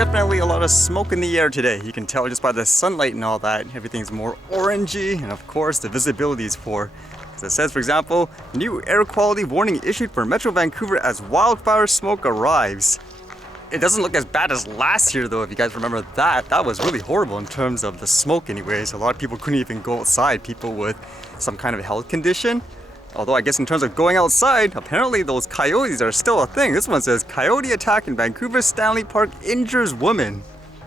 definitely a lot of smoke in the air today. You can tell just by the sunlight and all that. Everything's more orangey, and of course the visibility is poor. As it says, for example, new air quality warning issued for Metro Vancouver as wildfire smoke arrives. It doesn't look as bad as last year though, if you guys remember that. That was really horrible in terms of the smoke anyways. A lot of people couldn't even go outside, people with some kind of health condition. Although I guess in terms of going outside, apparently those coyotes are still a thing. This one says, Coyote attack in Vancouver Stanley Park injures woman.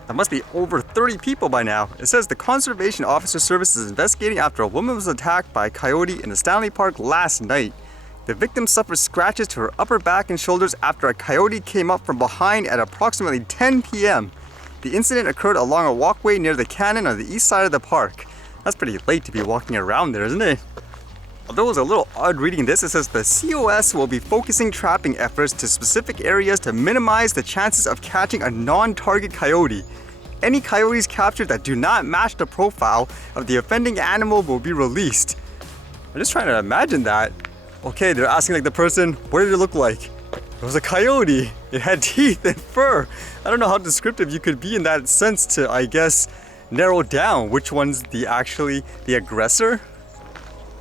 That must be over 30 people by now. It says the Conservation Officer Service is investigating after a woman was attacked by a coyote in the Stanley Park last night. The victim suffered scratches to her upper back and shoulders after a coyote came up from behind at approximately 10 p.m. The incident occurred along a walkway near the cannon on the east side of the park. That's pretty late to be walking around there, isn't it? Although it was a little odd reading this, it says the COS will be focusing trapping efforts to specific areas to minimize the chances of catching a non-target coyote. Any coyotes captured that do not match the profile of the offending animal will be released. I'm just trying to imagine that. Okay, they're asking like the person, what did it look like? It was a coyote. It had teeth and fur. I don't know how descriptive you could be in that sense to, I guess, narrow down which one's the aggressor.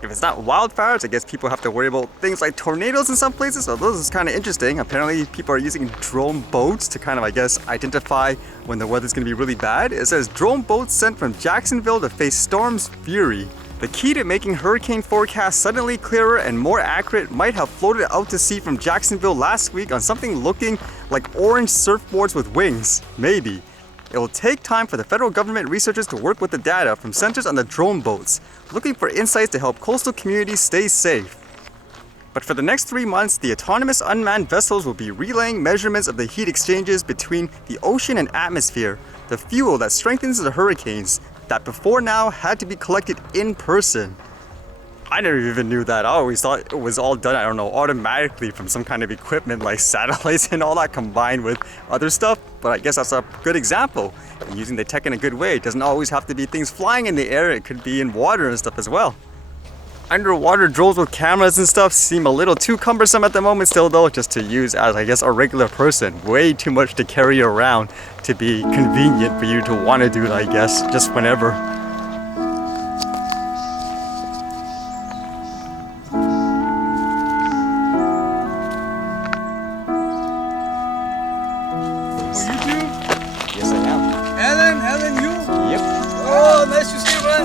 If it's not wildfires, I guess people have to worry about things like tornadoes in some places. So this is kind of interesting. Apparently people are using drone boats to kind of, I guess, identify when the weather's going to be really bad. It says drone boats sent from Jacksonville to face storm's fury. The key to making hurricane forecasts suddenly clearer and more accurate might have floated out to sea from Jacksonville last week on something looking like orange surfboards with wings. Maybe. It will take time for the federal government researchers to work with the data from sensors on the drone boats, looking for insights to help coastal communities stay safe. But for the next 3 months, the autonomous unmanned vessels will be relaying measurements of the heat exchanges between the ocean and atmosphere, the fuel that strengthens the hurricanes, that before now had to be collected in person. I never even knew that. I always thought it was all done, I don't know, automatically from some kind of equipment like satellites and all that combined with other stuff. But I guess that's a good example. And using the tech in a good way. It doesn't always have to be things flying in the air. It could be in water and stuff as well. Underwater drones with cameras and stuff seem a little too cumbersome at the moment still though, just to use as, I guess, a regular person. Way too much to carry around to be convenient for you to want to do it, I guess, just whenever.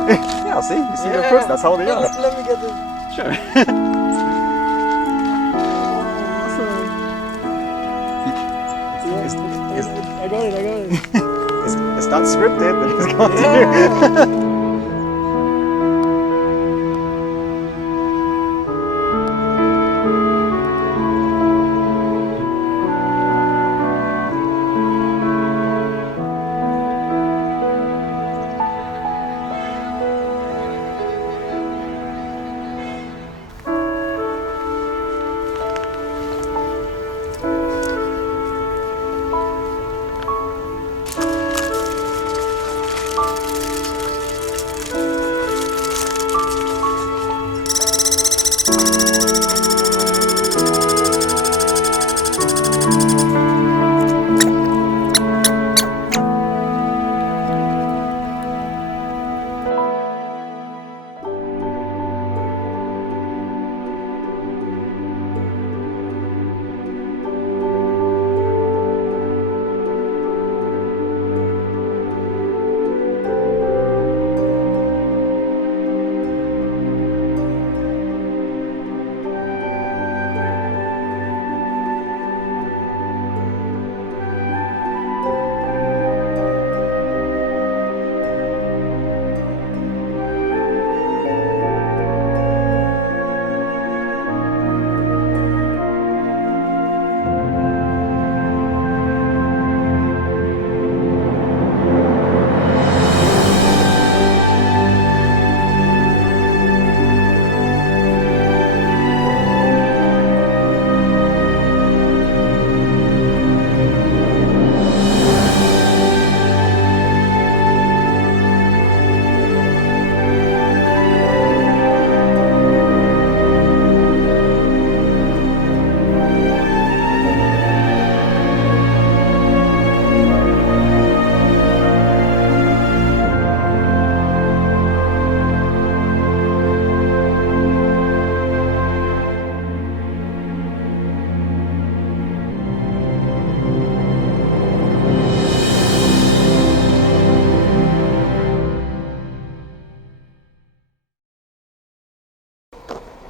Yeah, see? You see them first, that's how they are. Let me get this. Sure. I got it. It's not scripted, but it's going to.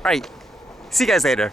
right, see you guys later.